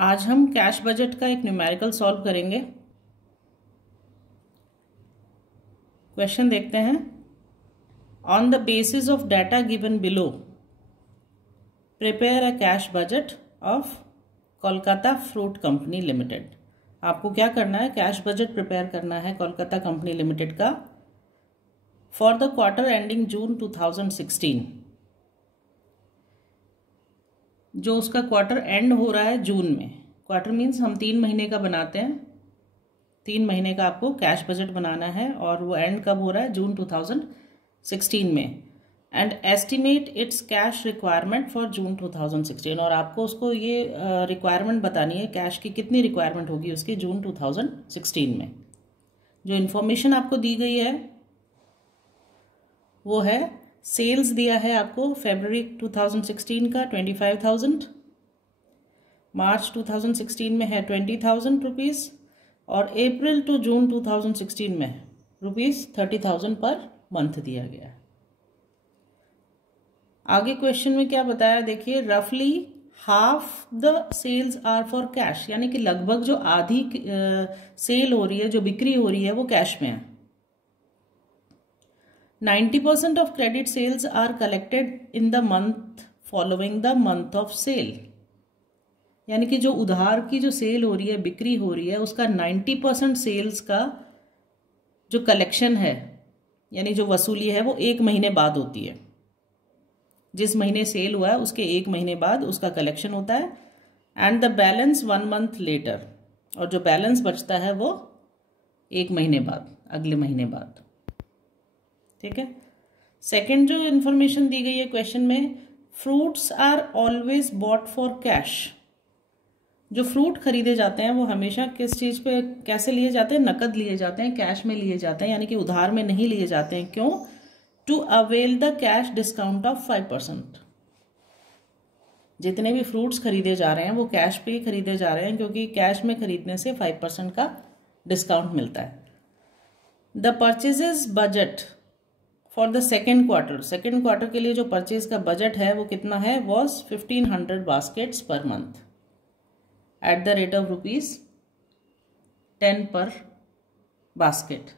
आज हम cash budget का एक न्यूमेरिकल सॉल्व करेंगे। क्वेश्चन देखते हैं। On the basis of data given below prepare a cash budget of Kolkata fruit company limited. आपको क्या करना है, कैश बजट प्रिपेयर करना है कोलकाता कंपनी लिमिटेड का फॉर द क्वार्टर एंडिंग जून 2016। जो उसका क्वार्टर एंड हो रहा है जून में। क्वार्टर मीन्स हम 3 महीने का बनाते हैं, 3 महीने का आपको कैश बजट बनाना है और वो एंड कब हो रहा है, जून 2016 में। And estimate it's cash requirement for जून 2016। और आपको उसको ये रिक्वायरमेंट बतानी है, कैश की कितनी रिक्वायरमेंट होगी उसकी जून 2016 में। जो इन्फॉर्मेशन आपको दी गई है वो है, सेल्स दिया है आपको फरवरी 2016 का 25,000, मार्च 2016 में है 20,000 रुपीज़ और अप्रैल टू जून 2016 में रुपीज़ 30,000 पर मंथ दिया गया है। आगे क्वेश्चन में क्या बताया देखिए, रफली half the sales are for cash, यानी कि लगभग जो आधी सेल हो रही है, जो बिक्री हो रही है वो कैश में है। 90% of credit sales are collected in the month following the month of sale, यानी कि जो उधार की जो सेल हो रही है, बिक्री हो रही है, उसका 90% सेल्स का जो कलेक्शन है, यानी जो वसूली है, वो 1 महीने बाद होती है। जिस महीने सेल हुआ है उसके 1 महीने बाद उसका कलेक्शन होता है। And the balance 1 month later, और जो बैलेंस बचता है वो 1 महीने बाद, अगले महीने बाद। ठीक है। सेकंड जो इंफॉर्मेशन दी गई है क्वेश्चन में, fruits are always bought for cash. जो फ्रूट खरीदे जाते हैं वो हमेशा किस चीज़ पे, कैसे लिए जाते हैं, नकद लिए जाते हैं, कैश में लिए जाते हैं, यानी कि उधार में नहीं लिए जाते हैं। क्यों? To avail the cash discount of 5%। जितने भी फ्रूट्स खरीदे जा रहे हैं वो कैश पे ही खरीदे जा रहे हैं, क्योंकि कैश में खरीदने से 5% का डिस्काउंट मिलता है। The purchases budget for the second quarter के लिए जो परचेज का बजट है वो कितना है, was 1500 baskets per month at the rate of ₹10 पर बास्केट।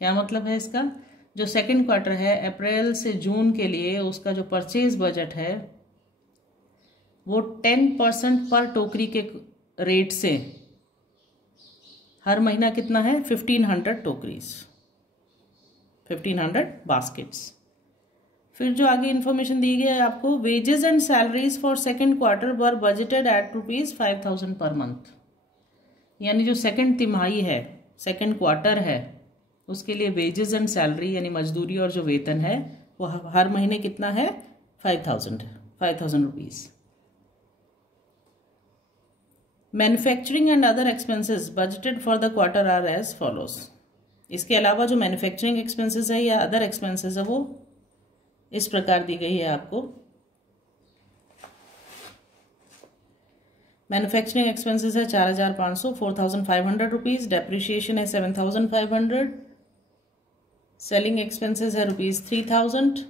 क्या मतलब है इसका? जो सेकेंड क्वार्टर है, अप्रैल से जून के लिए, उसका जो परचेज बजट है वो 10% पर टोकरी के रेट से हर महीना कितना है, 1500 टोकरीज, 1500 बास्केट्स। फिर जो आगे इन्फॉर्मेशन दी गई है आपको, wages and salaries for second quarter were budgeted at ₹5,000 per month. यानी जो सेकेंड तिमाही है, सेकेंड क्वार्टर है, उसके लिए वेजेस एंड सैलरी यानी मजदूरी और जो वेतन है वो हर महीने कितना है, 5,000 rupees. Manufacturing and other expenses budgeted for the quarter are as follows. इसके अलावा जो मैन्युफैक्चरिंग एक्सपेंसेस है या अदर एक्सपेंसेस है वो इस प्रकार दी गई है आपको। मैन्युफैक्चरिंग एक्सपेंसेस है 4,500, 4,500 रुपीज़। डेप्रिशिएशन है 7,500। सेलिंग एक्सपेंसेस है ₹3,000।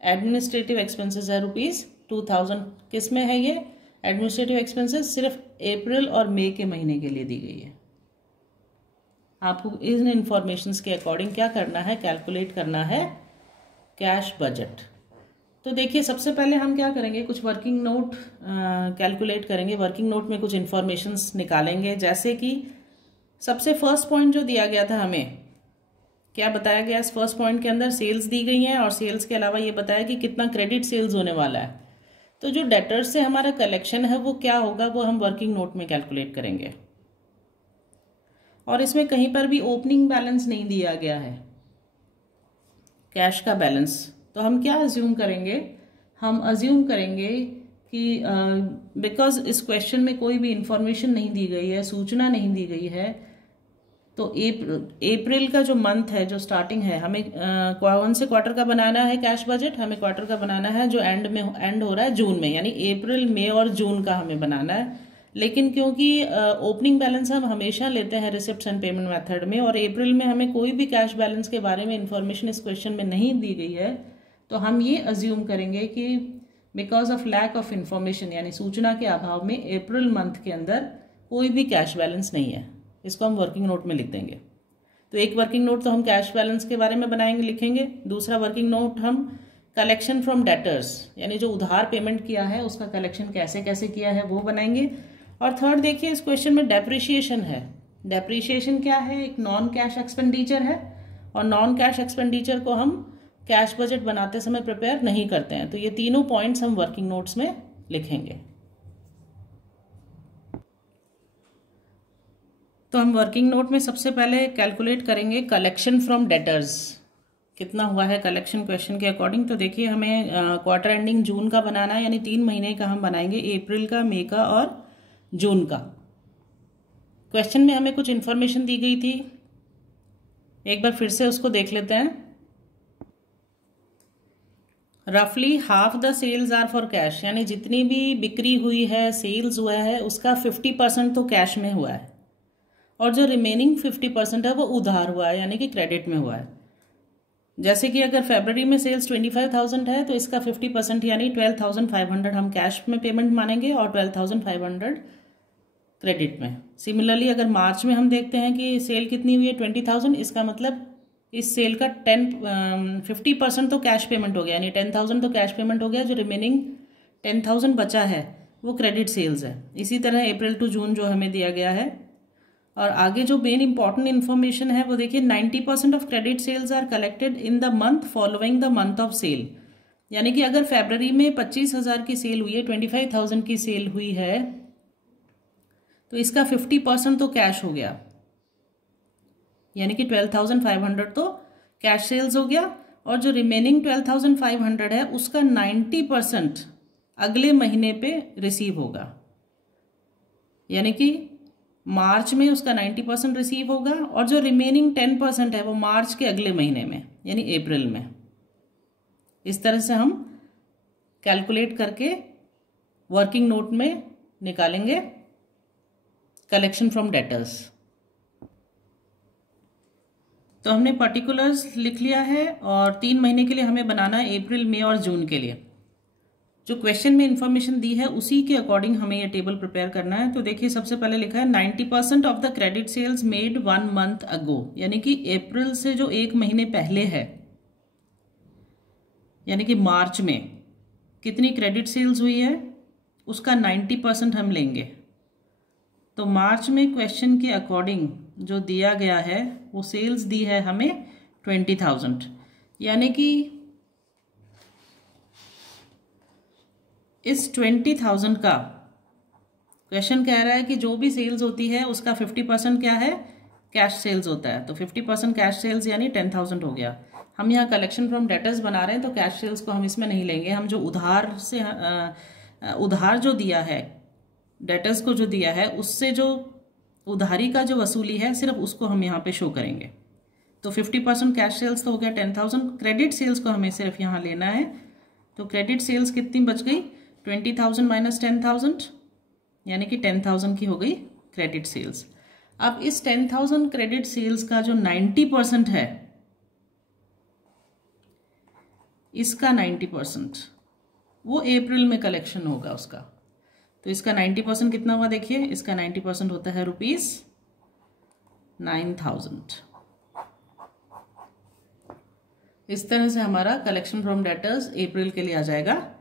एडमिनिस्ट्रेटिव एक्सपेंसेस है ₹2,000। किस में है ये एडमिनिस्ट्रेटिव एक्सपेंसेस? सिर्फ अप्रैल और मई के महीने के लिए दी गई है। आपको इन इंफॉर्मेशंस के अकॉर्डिंग क्या करना है, कैलकुलेट करना है कैश बजट। तो देखिए, सबसे पहले हम क्या करेंगे, कुछ वर्किंग नोट कैलकुलेट करेंगे। वर्किंग नोट में कुछ इन्फॉर्मेशंस निकालेंगे, जैसे कि सबसे फर्स्ट पॉइंट जो दिया गया था, हमें क्या बताया गया इस फर्स्ट पॉइंट के अंदर, सेल्स दी गई हैं और सेल्स के अलावा ये बताया कि कितना क्रेडिट सेल्स होने वाला है। तो जो डेटर्स से हमारा कलेक्शन है वो क्या होगा, वो हम वर्किंग नोट में कैलकुलेट करेंगे। और इसमें कहीं पर भी ओपनिंग बैलेंस नहीं दिया गया है, कैश का बैलेंस। तो हम क्या अज्यूम करेंगे, हम अज्यूम करेंगे कि बिकॉज इस क्वेश्चन में कोई भी इंफॉर्मेशन नहीं दी गई है, सूचना नहीं दी गई है, तो अप्रैल का जो मंथ है, जो स्टार्टिंग है, हमें कौन से क्वार्टर का बनाना है कैश बजट, हमें क्वार्टर का बनाना है जो एंड हो रहा है जून में, यानी अप्रैल, मई और जून का हमें बनाना है। लेकिन क्योंकि ओपनिंग बैलेंस हम हमेशा लेते हैं रिसिप्ट्स एंड पेमेंट मेथड में, और अप्रैल में हमें कोई भी कैश बैलेंस के बारे में इंफॉर्मेशन इस क्वेश्चन में नहीं दी गई है, तो हम ये अज्यूम करेंगे कि because of lack of information, यानी सूचना के अभाव में अप्रैल मंथ के अंदर कोई भी कैश बैलेंस नहीं है। इसको हम वर्किंग नोट में लिख देंगे। तो एक वर्किंग नोट तो हम कैश बैलेंस के बारे में बनाएंगे, लिखेंगे। दूसरा वर्किंग नोट हम कलेक्शन फ्रॉम डेटर्स, यानी जो उधार पेमेंट किया है उसका कलेक्शन कैसे कैसे किया है वो बनाएंगे। और थर्ड देखिए इस क्वेश्चन में डेप्रिशिएशन है। डेप्रिशिएशन क्या है? एक नॉन कैश एक्सपेंडिचर है, और नॉन कैश एक्सपेंडिचर को हम कैश बजट बनाते समय प्रिपेयर नहीं करते हैं। तो ये तीनों पॉइंट्स हम वर्किंग नोट्स में लिखेंगे। तो हम वर्किंग नोट में सबसे पहले कैलकुलेट करेंगे कलेक्शन फ्रॉम डेटर्स, कितना हुआ है कलेक्शन क्वेश्चन के अकॉर्डिंग। तो देखिए हमें क्वार्टर एंडिंग जून का बनाना है, यानी 3 महीने का हम बनाएंगे, अप्रैल का, मई का और जून का। क्वेश्चन में हमें कुछ इन्फॉर्मेशन दी गई थी, एक बार फिर से उसको देख लेते हैं। रफली half the sales are for cash, यानी जितनी भी बिक्री हुई है, सेल्स हुआ है, उसका 50% तो कैश में हुआ है, और जो रिमेनिंग 50% है वो उधार हुआ है, यानी कि क्रेडिट में हुआ है। जैसे कि अगर फरवरी में सेल्स 25,000 है तो इसका 50% यानी 12,500 हम कैश में पेमेंट मानेंगे और 12,500 क्रेडिट में। सिमिलरली अगर मार्च में हम देखते हैं कि सेल कितनी हुई है 20,000, इसका मतलब इस सेल का 50% तो कैश पेमेंट हो गया, यानी 10,000 तो कैश पेमेंट हो गया, जो रिमेनिंग 10,000 बचा है वो क्रेडिट सेल्स है। इसी तरह अप्रैल टू जून जो हमें दिया गया है। और आगे जो मेन इंपॉर्टेंट इन्फॉर्मेशन है वो देखिए 90% of credit sales are collected in the month following the month of sale, यानी कि अगर फरवरी में 25,000 की सेल हुई है, 25,000 की सेल हुई है, तो इसका 50% तो कैश हो गया, यानी कि 12,500 तो कैश सेल्स हो गया, और जो रिमेनिंग 12,500 है उसका 90% अगले महीने पे रिसीव होगा, यानी कि मार्च में उसका 90% रिसीव होगा, और जो रिमेनिंग 10% है वो मार्च के अगले महीने में, यानी अप्रैल में। इस तरह से हम कैलकुलेट करके वर्किंग नोट में निकालेंगे कलेक्शन फ्रॉम डेटर्स। तो हमने पर्टिकुलर्स लिख लिया है, और 3 महीने के लिए हमें बनाना है, अप्रैल, मई और जून के लिए। जो क्वेश्चन में इंफॉर्मेशन दी है उसी के अकॉर्डिंग हमें ये टेबल प्रिपेयर करना है। तो देखिए सबसे पहले लिखा है 90% of the credit sales made 1 month ago, यानी कि अप्रैल से जो 1 महीने पहले है, यानी कि मार्च में कितनी क्रेडिट सेल्स हुई है उसका 90% हम लेंगे। तो मार्च में क्वेश्चन के अकॉर्डिंग जो दिया गया है वो सेल्स दी है हमें 20,000, यानी कि इस 20,000 का क्वेश्चन कह रहा है कि जो भी सेल्स होती है उसका 50% क्या है? कैश सेल्स होता है। तो 50% कैश सेल्स यानी 10,000 हो गया। हम यहाँ कलेक्शन फ्रॉम डेटर्स बना रहे हैं, तो कैश सेल्स को हम इसमें नहीं लेंगे। हम जो उधार जो दिया है, डेटर्स को जो दिया है, उससे जो उधारी का जो वसूली है सिर्फ उसको हम यहाँ पे शो करेंगे। तो 50% कैश सेल्स तो हो गया 10,000, क्रेडिट सेल्स को हमें सिर्फ यहाँ लेना है। तो क्रेडिट सेल्स कितनी बच गई? 20,000 माइनस 10,000, यानी कि 10,000 की हो गई क्रेडिट सेल्स। अब इस 10,000 क्रेडिट सेल्स का जो 90% है, इसका 90% वो अप्रैल में कलेक्शन होगा उसका। तो इसका 90% कितना हुआ देखिए, इसका 90% होता है ₹9,000। इस तरह से हमारा कलेक्शन फ्रॉम डेटर्स अप्रैल के लिए आ जाएगा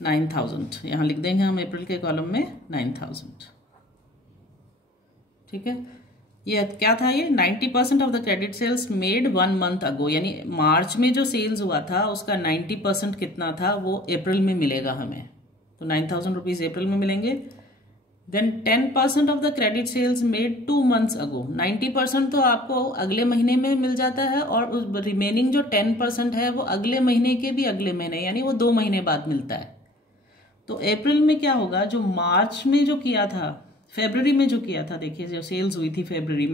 9,000। यहाँ लिख देंगे हम अप्रैल के कॉलम में 9,000। ठीक है, ये क्या था? ये 90% of the credit sales made 1 month ago, यानी मार्च में जो सेल्स हुआ था उसका 90% कितना था वो अप्रैल में मिलेगा हमें। तो 9,000 रुपीज अप्रैल में मिलेंगे। Then 10% of the credit sales made 2 months ago, 90% तो आपको अगले महीने में मिल जाता है, और रिमेनिंग जो 10% है वो अगले महीने के भी अगले महीने, यानी वो 2 महीने बाद मिलता है। तो अप्रैल में क्या होगा? जो मार्च में जो किया था, फरवरी में जो किया था, देखिए जो सेल्स हुई थी फरवरी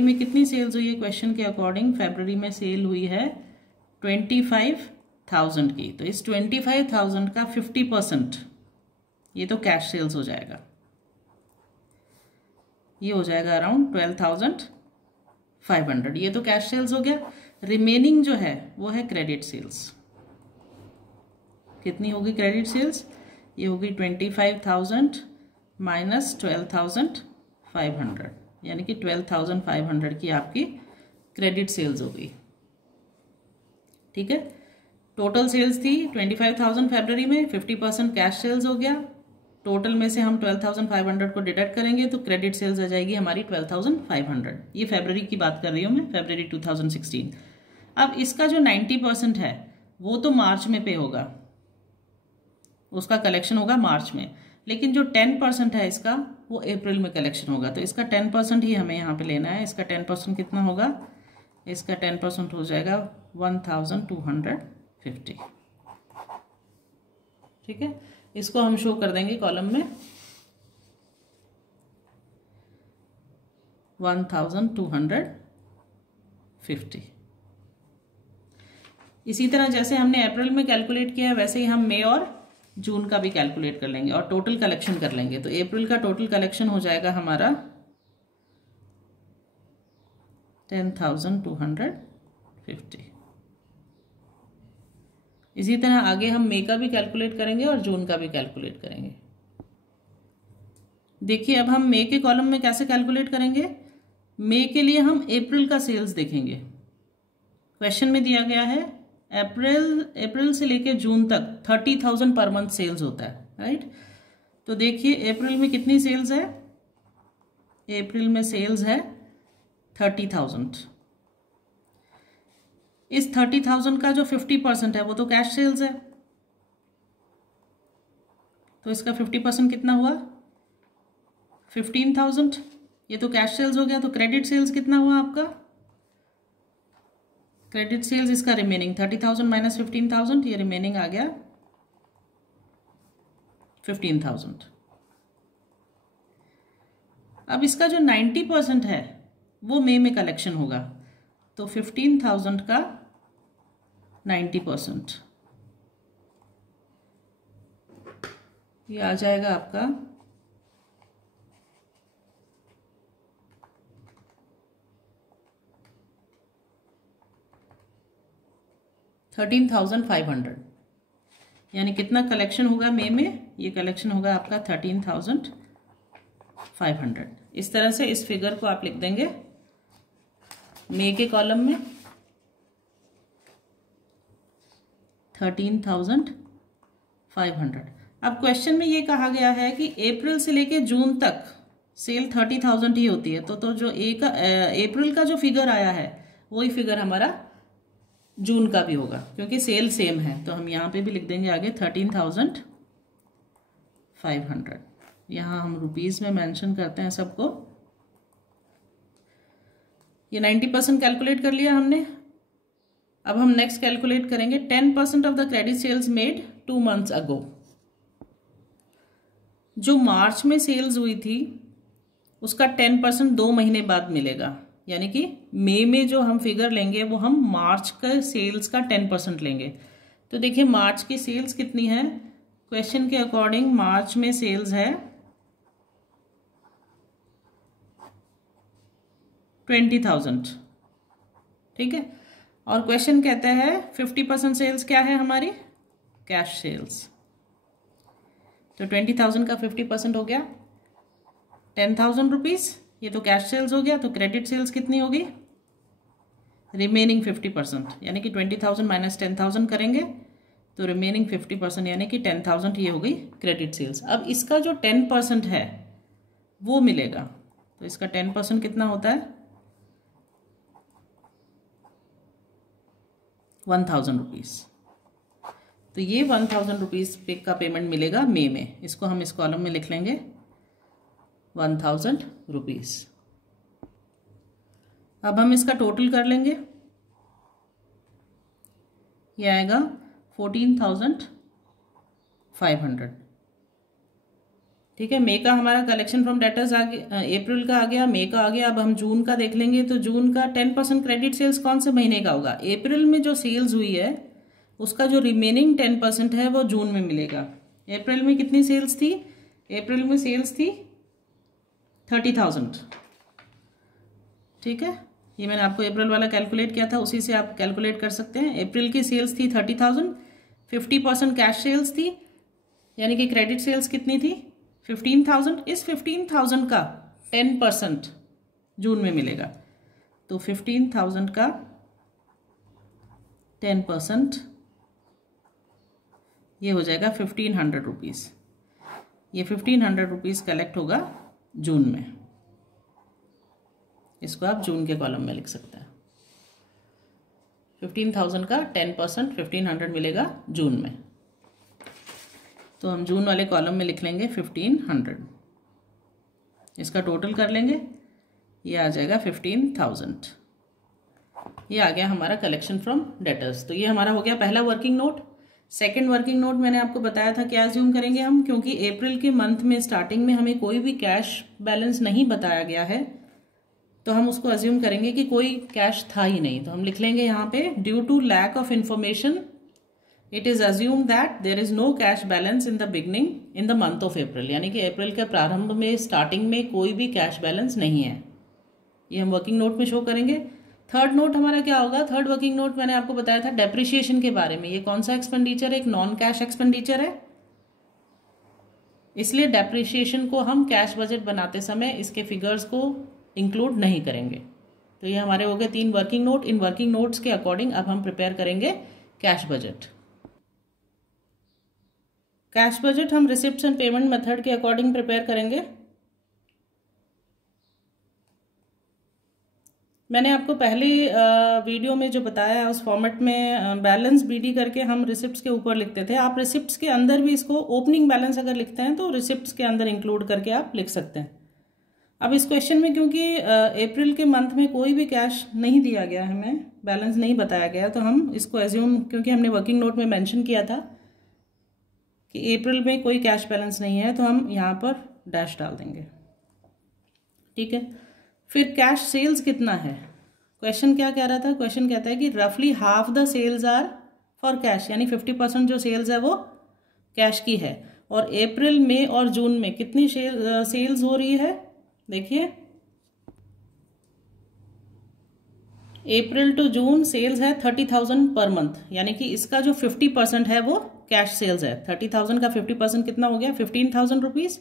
में कितनी सेल्स हुई है क्वेश्चन के अकॉर्डिंग? फरवरी में सेल हुई है 25,000 की। तो इस 25,000 का 50% ये तो कैश सेल्स हो जाएगा, ये हो जाएगा अराउंड 12,500। ये तो कैश सेल्स हो गया। रिमेनिंग जो है वो है क्रेडिट सेल्स। कितनी होगी क्रेडिट सेल्स? ये होगी 25,000 माइनस 12,500, यानी कि 12,500 की आपकी क्रेडिट सेल्स हो गई। ठीक है, टोटल सेल्स थी 25,000 फरवरी में, 50% कैश सेल्स हो गया। टोटल में से हम 12,500 को डिडक्ट करेंगे तो क्रेडिट सेल्स आ जाएगी हमारी 12,500। ये फरवरी की बात कर रही हूँ मैं, फरवरी 2016। अब इसका जो 90% है वो तो मार्च में पे होगा, उसका कलेक्शन होगा मार्च में, लेकिन जो 10% है इसका वो अप्रैल में कलेक्शन होगा। तो इसका 10% ही हमें यहाँ पे लेना है। इसका 10% कितना होगा? इसका 10% हो जाएगा 1,250। ठीक है, इसको हम शो कर देंगे कॉलम में 1,250। इसी तरह जैसे हमने अप्रैल में कैलकुलेट किया है वैसे ही हम मई और जून का भी कैलकुलेट कर लेंगे और टोटल कलेक्शन कर लेंगे। तो अप्रैल का टोटल कलेक्शन हो जाएगा हमारा 10,250। इसी तरह आगे हम मई का भी कैलकुलेट करेंगे और जून का भी कैलकुलेट करेंगे। देखिए अब हम मई के कॉलम में कैसे कैलकुलेट करेंगे। मई के लिए हम अप्रैल का सेल्स देखेंगे। क्वेश्चन में दिया गया है अप्रैल से लेकर जून तक 30,000 पर मंथ सेल्स होता है, राइट। तो देखिए अप्रैल में कितनी सेल्स है? अप्रैल में सेल्स है 30,000। इस 30,000 का जो 50% है वो तो कैश सेल्स है, तो इसका 50% कितना हुआ? 15,000। ये तो कैश सेल्स हो गया। तो क्रेडिट सेल्स कितना हुआ आपका? क्रेडिट सेल्स इसका रिमेनिंग 30,000 माइनस 15,000, ये रिमेनिंग आ गया 15,000। अब इसका जो 90% है वो मई में कलेक्शन होगा, तो 15,000 का 90% ये आ जाएगा आपका 13,500। यानी कितना कलेक्शन होगा मई में? ये कलेक्शन होगा आपका 13,500। इस तरह से इस फिगर को आप लिख देंगे मई के कॉलम में 13,500। अब क्वेश्चन में ये कहा गया है कि अप्रैल से लेके जून तक सेल 30,000 ही होती है, तो जो अप्रैल का जो फिगर आया है वही फिगर हमारा जून का भी होगा, क्योंकि सेल सेम है। तो हम यहाँ पे भी लिख देंगे आगे 13,500। यहाँ हम रुपीस में मेंशन करते हैं सबको। ये 90% कैलकुलेट कर लिया हमने। अब हम नेक्स्ट कैलकुलेट करेंगे 10% of the credit sales made 2 months ago. जो मार्च में सेल्स हुई थी उसका 10% 2 महीने बाद मिलेगा, यानी कि मई में जो हम फिगर लेंगे वो हम मार्च का सेल्स का 10% लेंगे। तो देखिए मार्च की सेल्स कितनी है? क्वेश्चन के अकॉर्डिंग मार्च में सेल्स है 20,000, ठीक है। और क्वेश्चन कहता है 50% सेल्स क्या है हमारी? Cash sales. तो 20,000 का 50% हो गया 10,000 रुपीज, ये तो कैश सेल्स हो गया। तो क्रेडिट सेल्स कितनी होगी? रिमेनिंग 50%, यानी कि 20,000 माइनस 10,000 करेंगे तो रिमेनिंग 50%, यानी कि 10,000 ये हो गई क्रेडिट सेल्स। अब इसका जो 10% है वो मिलेगा, तो इसका 10% कितना होता है? 1,000 रुपीज। तो ये 1,000 रुपीज का पेमेंट मिलेगा मई में। इसको हम इस कॉलम में लिख लेंगे 1,000 रुपीज। अब हम इसका टोटल कर लेंगे, ये आएगा 14,500। ठीक है, मई का हमारा कलेक्शन फ्रॉम डेटर्स आ गया, अप्रैल का आ गया, मई का आ गया। अब हम जून का देख लेंगे। तो जून का 10% क्रेडिट सेल्स कौन से महीने का होगा? अप्रैल में जो सेल्स हुई है उसका जो रिमेनिंग 10% है वो जून में मिलेगा। अप्रैल में कितनी सेल्स थी? अप्रैल में सेल्स थी 30,000, ठीक है। ये मैंने आपको अप्रैल वाला कैलकुलेट किया था, उसी से आप कैलकुलेट कर सकते हैं। अप्रैल की सेल्स थी 30,000, 50% कैश सेल्स थी, यानी कि क्रेडिट सेल्स कितनी थी 15,000। इस 15,000 का 10% जून में मिलेगा, तो 15,000 का 10% ये हो जाएगा 1,500 रुपीज़। ये 1,500 रुपीज़ कलेक्ट होगा जून में। इसको आप जून के कॉलम में लिख सकते हैं। 15,000 का 10% 1,500 मिलेगा जून में, तो हम जून वाले कॉलम में लिख लेंगे 1,500। इसका टोटल कर लेंगे, ये आ जाएगा 15,000। ये आ गया हमारा कलेक्शन फ्रॉम डेटर्स। तो ये हमारा हो गया पहला working note. Second working note मैंने आपको बताया था क्या अज्यूम करेंगे हम, क्योंकि अप्रैल के मंथ में स्टार्टिंग में हमें कोई भी कैश बैलेंस नहीं बताया गया है, तो हम उसको अज्यूम करेंगे कि कोई कैश था ही नहीं। तो हम लिख लेंगे यहाँ पे due to lack of information it is assume that there is no cash balance in the beginning in the month of April, यानी कि अप्रैल के प्रारंभ में स्टार्टिंग में कोई भी कैश बैलेंस नहीं है। ये हम वर्किंग नोट में शो करेंगे। थर्ड नोट हमारा क्या होगा, थर्ड वर्किंग नोट मैंने आपको बताया था डेप्रिसिएशन के बारे में। ये कौन सा एक्सपेंडिचर है, एक नॉन कैश एक्सपेंडिचर है, इसलिए डेप्रिसिएशन को हम कैश बजट बनाते समय इसके फिगर्स को इंक्लूड नहीं करेंगे। तो ये हमारे हो गए 3 working note. In working notes के अकॉर्डिंग अब हम प्रिपेयर करेंगे कैश बजट। कैश बजट हम रिसिप्ट्स एंड पेमेंट मेथड के अकॉर्डिंग प्रिपेयर करेंगे। मैंने आपको पहले वीडियो में जो बताया उस फॉर्मेट में बैलेंस बीडी करके हम रिसिप्ट्स के ऊपर लिखते थे। आप रिसिप्ट्स के अंदर भी इसको ओपनिंग बैलेंस अगर लिखते हैं तो रिसिप्ट्स के अंदर इंक्लूड करके आप लिख सकते हैं। अब इस क्वेश्चन में क्योंकि अप्रैल के मंथ में कोई भी कैश नहीं दिया गया है, हमें बैलेंस नहीं बताया गया, तो हम इसको एज्यूम, क्योंकि हमने वर्किंग नोट में मेंशन किया था कि अप्रैल में कोई कैश बैलेंस नहीं है, तो हम यहाँ पर डैश डाल देंगे। ठीक है। फिर कैश सेल्स कितना है, क्वेश्चन क्या कह रहा था, क्वेश्चन कहता है कि रफली half the sales are for cash, यानी 50% जो सेल्स है वो कैश की है। और अप्रैल मई और जून में कितनी सेल्स हो रही है, देखिए अप्रैल टू जून सेल्स है 30,000 पर मंथ, यानी कि इसका जो 50% है वो कैश सेल्स है। 30,000 का 50% कितना हो गया 15,000 रुपीज।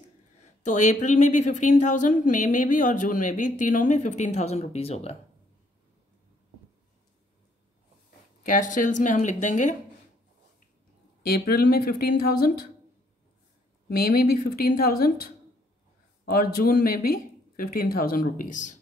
तो अप्रैल में भी 15,000, मई में भी और जून में भी, तीनों में 15,000 रुपीज होगा। कैश सेल्स में हम लिख देंगे अप्रैल में 15,000, मई में भी 15,000 और जून में भी 15,000 रुपीज।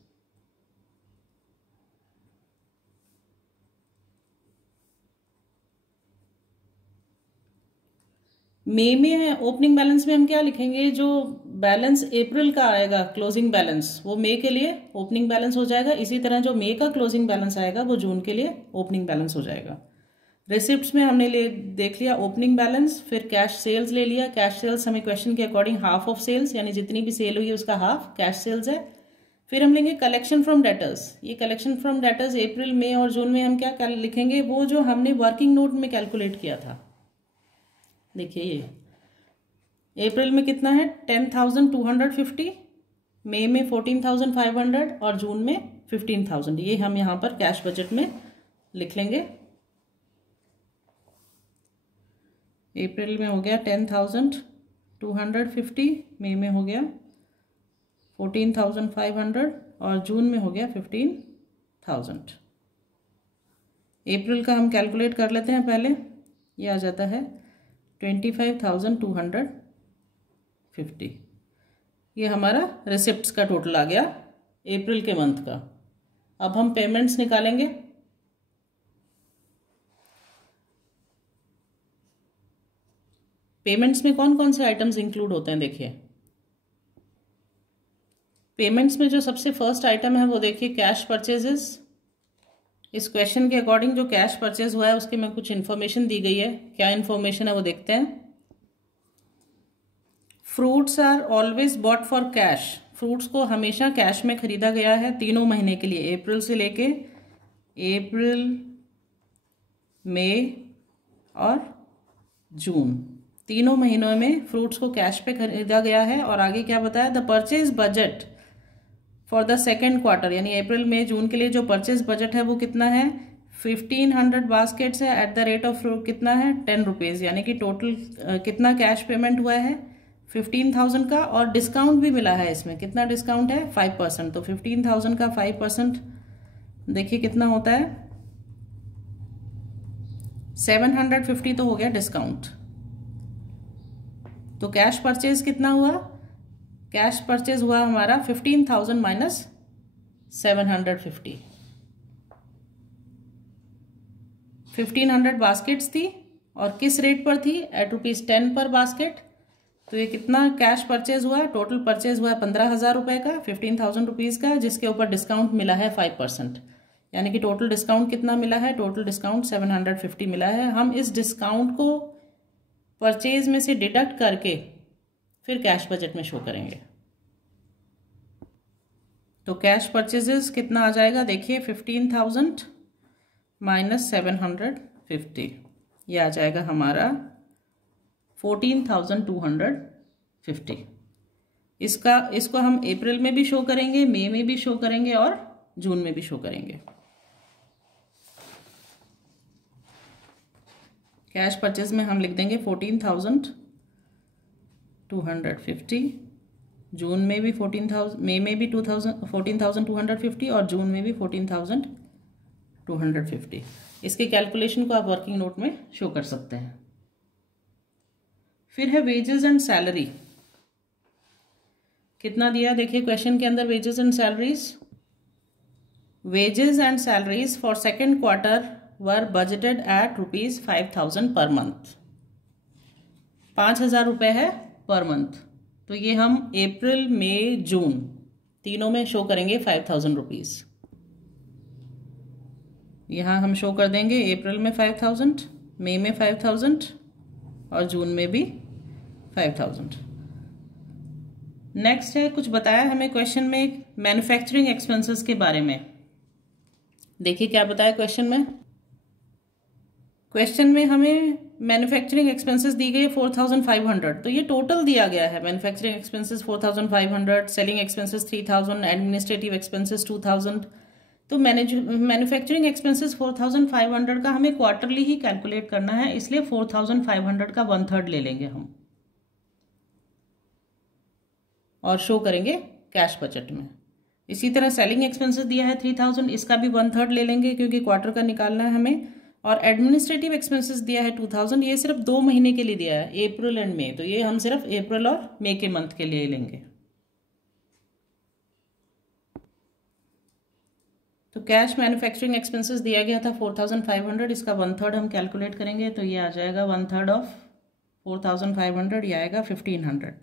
मई में ओपनिंग बैलेंस में हम क्या लिखेंगे, जो बैलेंस अप्रैल का आएगा क्लोजिंग बैलेंस वो मई के लिए ओपनिंग बैलेंस हो जाएगा। इसी तरह जो मई का क्लोजिंग बैलेंस आएगा वो जून के लिए ओपनिंग बैलेंस हो जाएगा। रिसिप्ट्स में हमने देख लिया ओपनिंग बैलेंस, फिर कैश सेल्स ले लिया। कैश सेल्स हमें क्वेश्चन के अकॉर्डिंग हाफ ऑफ सेल्स, यानी जितनी भी सेल हुई है उसका हाफ कैश सेल्स है। फिर हम लेंगे कलेक्शन फ्रॉम डेटर्स। ये कलेक्शन फ्रॉम डेटर्स अप्रैल मई और जून में हम क्या लिखेंगे, वो जो हमने वर्किंग नोट में कैलकुलेट किया था। देखिए ये अप्रैल में कितना है 10,250, मई में 14,500 और जून में 15,000। ये हम यहाँ पर कैश बजट में लिख लेंगे। अप्रैल में हो गया 10,250, मई में हो गया 14,500 और जून में हो गया 15,000। अप्रैल का हम कैलकुलेट कर लेते हैं पहले, ये आ जाता है 25,250। ये हमारा रिसिप्ट्स का टोटल आ गया अप्रैल के मंथ का। अब हम पेमेंट्स निकालेंगे। पेमेंट्स में कौन कौन से आइटम्स इंक्लूड होते हैं, देखिए पेमेंट्स में जो सबसे फर्स्ट आइटम है वो देखिए कैश परचेजेस। इस क्वेश्चन के अकॉर्डिंग जो कैश परचेज हुआ है उसके में कुछ इन्फॉर्मेशन दी गई है। क्या इन्फॉर्मेशन है वो देखते हैं। Fruits are always bought for cash. Fruits को हमेशा कैश में खरीदा गया है 3 महीने के लिए, अप्रैल से लेके अप्रैल, मई और जून, 3 महीनों में फ्रूट्स को कैश पे खरीदा गया है। और आगे क्या बताया, the purchase budget for the second quarter, यानी अप्रैल मई जून के लिए जो परचेज बजट है वो कितना है 1500 बास्केट्स है, एट द रेट ऑफ कितना है 10 रुपीज़, यानी कि टोटल कितना कैश पेमेंट हुआ है 15,000 का, और डिस्काउंट भी मिला है इसमें। कितना डिस्काउंट है 5%, तो 15,000 का 5% देखिए कितना होता है 750 तो हो गया डिस्काउंट। तो कैश परचेज कितना हुआ, कैश परचेज हुआ हमारा 15,000 माइनस 750। 1500 बास्केट्स थी और किस रेट पर थी, एट ₹10 पर बास्केट। तो ये कितना कैश परचेज हुआ, टोटल परचेज हुआ 15,000 रुपये का, 15,000 रुपीज़ का, जिसके ऊपर डिस्काउंट मिला है 5%, यानी कि टोटल डिस्काउंट कितना मिला है, टोटल डिस्काउंट 750 मिला है। हम इस डिस्काउंट को परचेज में से डिडक्ट करके फिर कैश बजट में शो करेंगे। तो कैश परचेजेस कितना आ जाएगा, देखिए 15,000 माइनस 750, ये आ जाएगा हमारा 14,250। इसको हम अप्रैल में भी शो करेंगे, मई में भी शो करेंगे और जून में भी शो करेंगे। कैश परचेज में हम लिख देंगे 14,250, जून में भी 14,000, मई में भी 14,250 और जून में भी 14,250। इसके कैलकुलेशन को आप वर्किंग नोट में शो कर सकते हैं। फिर है वेजेस एंड सैलरी, कितना दिया देखिए क्वेश्चन के अंदर, wages and salaries. Wages and salaries for second quarter were budgeted at ₹5,000 per month. 5,000 रुपये है पर मंथ। तो ये हम अप्रैल मई जून तीनों में शो करेंगे 5,000 रुपीज़। यहाँ हम शो कर देंगे अप्रैल में 5,000, मई में 5,000 और जून में भी 5,000। नेक्स्ट है, कुछ बताया हमें क्वेश्चन में मैन्युफैक्चरिंग एक्सपेंसेस के बारे में। देखिए क्या बताया क्वेश्चन में। क्वेश्चन में हमें मैन्युफैक्चरिंग एक्सपेंसेस दी गई है 4,500, तो ये टोटल दिया गया है। Manufacturing expenses 4,500, selling expenses 3,000, administrative expenses 2,000। तो मैन्युफैक्चरिंग एक्सपेंसेस 4,500 का हमें क्वार्टरली ही कैलकुलेट करना है, इसलिए 4,500 का 1/3 ले लेंगे हम और शो करेंगे कैश बजट में। इसी तरह सेलिंग एक्सपेंसेस दिया है 3,000, इसका भी 1/3 ले लेंगे क्योंकि क्वार्टर का निकालना है हमें। और एडमिनिस्ट्रेटिव एक्सपेंसेस दिया है 2,000, ये सिर्फ 2 महीने के लिए दिया है, अप्रैल एंड मई, तो ये हम सिर्फ अप्रैल और मई के मंथ के लिए लेंगे। तो कैश मैन्युफैक्चरिंग एक्सपेंसेस दिया गया था 4,500, इसका 1/3 हम कैलकुलेट करेंगे, तो ये आ जाएगा 1/3 ऑफ 4,500, ये आएगा 1,500।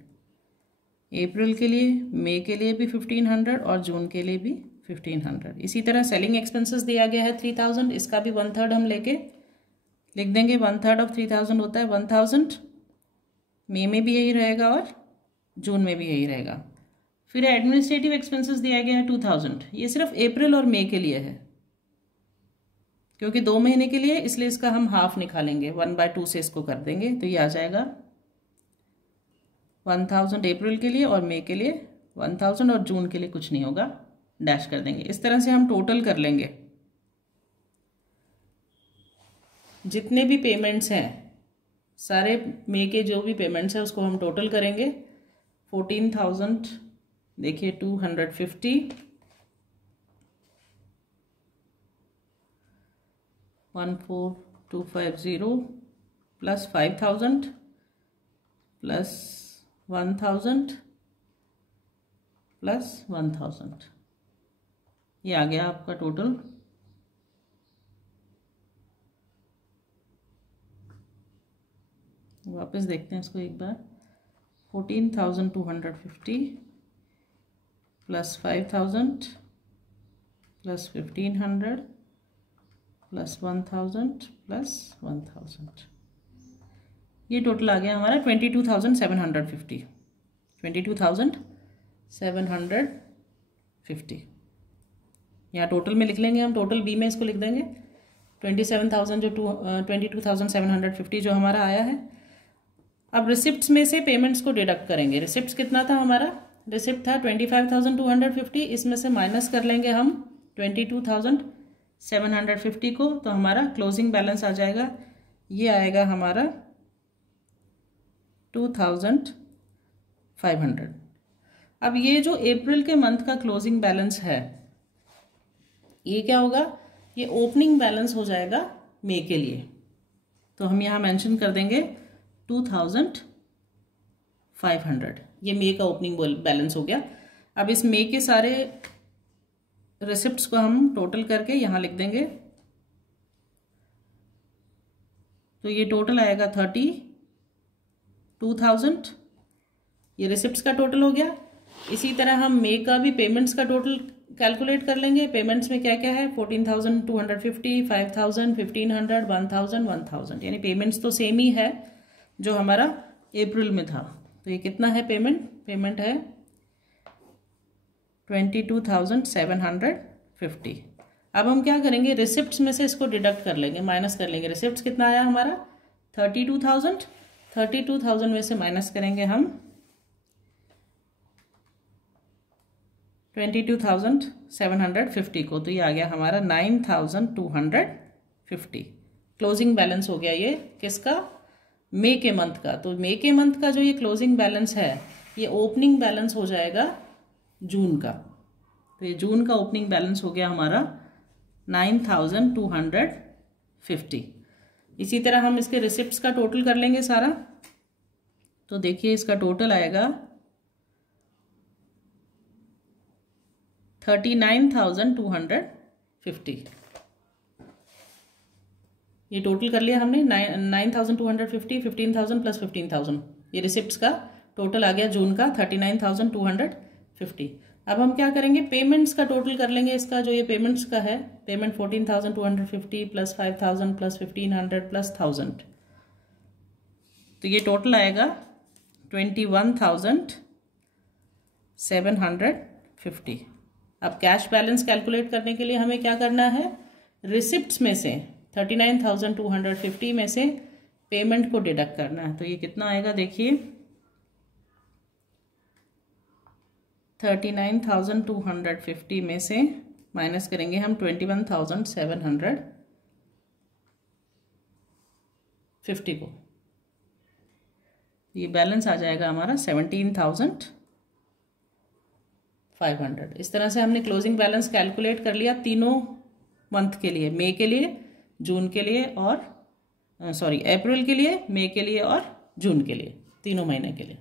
अप्रैल के लिए, मई के लिए भी 1,500 और जून के लिए भी 1,500। इसी तरह सेलिंग एक्सपेंसेस दिया गया है 3,000, इसका भी 1/3 हम लेके लिख देंगे। 1/3 ऑफ 3,000 होता है 1,000, मई में भी यही रहेगा और जून में भी यही रहेगा। फिर एडमिनिस्ट्रेटिव एक्सपेंसेस दिया गया है 2,000, ये सिर्फ अप्रैल और मई के लिए है क्योंकि 2 महीने के लिए, इसलिए इसका हम हाफ निकालेंगे, 1/2 से इसको कर देंगे, तो ये आ जाएगा 1,000 अप्रैल के लिए और मई के लिए 1,000 और जून के लिए कुछ नहीं होगा, डैश कर देंगे। इस तरह से हम टोटल कर लेंगे जितने भी पेमेंट्स हैं, सारे मई के जो भी पेमेंट्स हैं उसको हम टोटल करेंगे। 14,000 देखिए 250, 14,250 प्लस 5,000 प्लस 1,000 प्लस 1,000, ये आ गया आपका टोटल। वापस देखते हैं इसको एक बार। 14,250 प्लस 5,000 प्लस 1,500 प्लस 1,000 प्लस 1,000, ये टोटल आ गया हमारा 22,750। 22,750 यहाँ टोटल में लिख लेंगे हम, टोटल बी में इसको लिख देंगे 27,000 जो 22,750 जो हमारा आया है। अब रिसिप्ट्स में से पेमेंट्स को डिडक्ट करेंगे। रिसिप्ट्स कितना था हमारा, रिसिप्ट था 25,250, इसमें से माइनस कर लेंगे हम 750 को, तो हमारा क्लोजिंग बैलेंस आ जाएगा, ये आएगा हमारा 2500। अब ये जो अप्रैल के मंथ का क्लोजिंग बैलेंस है, ये क्या होगा, ये ओपनिंग बैलेंस हो जाएगा मई के लिए। तो हम यहाँ मेंशन कर देंगे 2500, ये मई का ओपनिंग बैलेंस हो गया। अब इस मई के सारे रिसिप्ट्स को हम टोटल करके यहाँ लिख देंगे, तो ये टोटल आएगा 32,000, ये रिसिप्ट्स का टोटल हो गया। इसी तरह हम मई का भी पेमेंट्स का टोटल कैलकुलेट कर लेंगे। पेमेंट्स में क्या क्या है, 14,250, 5,000, 1,500, 1,000, 1,000, यानी पेमेंट्स तो सेम ही है जो हमारा अप्रैल में था। तो ये कितना है पेमेंट है 22,750। अब हम क्या करेंगे, रिसिप्ट्स में से इसको डिडक्ट कर लेंगे, माइनस कर लेंगे। रिसिप्ट्स कितना आया हमारा 32,000 में से माइनस करेंगे हम 22,750 को, तो ये आ गया हमारा 9,250। क्लोजिंग बैलेंस हो गया ये किसका, मई के मंथ का। तो मई के मंथ का जो ये क्लोजिंग बैलेंस है, ये ओपनिंग बैलेंस हो जाएगा जून का। तो ये जून का ओपनिंग बैलेंस हो गया हमारा 9,250। इसी तरह हम इसके रिसिप्ट्स का टोटल कर लेंगे सारा, तो देखिए इसका टोटल आएगा 39,250। ये टोटल कर लिया हमने 9,250, 15,000 प्लस 15,000, ये रिसिप्ट्स का टोटल आ गया जून का 39,250। अब हम क्या करेंगे, पेमेंट्स का टोटल कर लेंगे इसका। जो ये पेमेंट्स का है, पेमेंट 14,250 प्लस 5,000 प्लस 1,500 प्लस 1,000, तो ये टोटल आएगा 21,750। अब कैश बैलेंस कैलकुलेट करने के लिए हमें क्या करना है, रिसिप्ट्स में से 39,250 में से पेमेंट को डिडक्ट करना है। तो ये कितना आएगा देखिए, 39,250 में से माइनस करेंगे हम 21,750 को, ये बैलेंस आ जाएगा हमारा 17,500। इस तरह से हमने क्लोजिंग बैलेंस कैलकुलेट कर लिया तीनों मंथ के लिए, मई के लिए, जून के लिए और अप्रैल के लिए, मई के लिए और जून के लिए, तीनों महीने के लिए।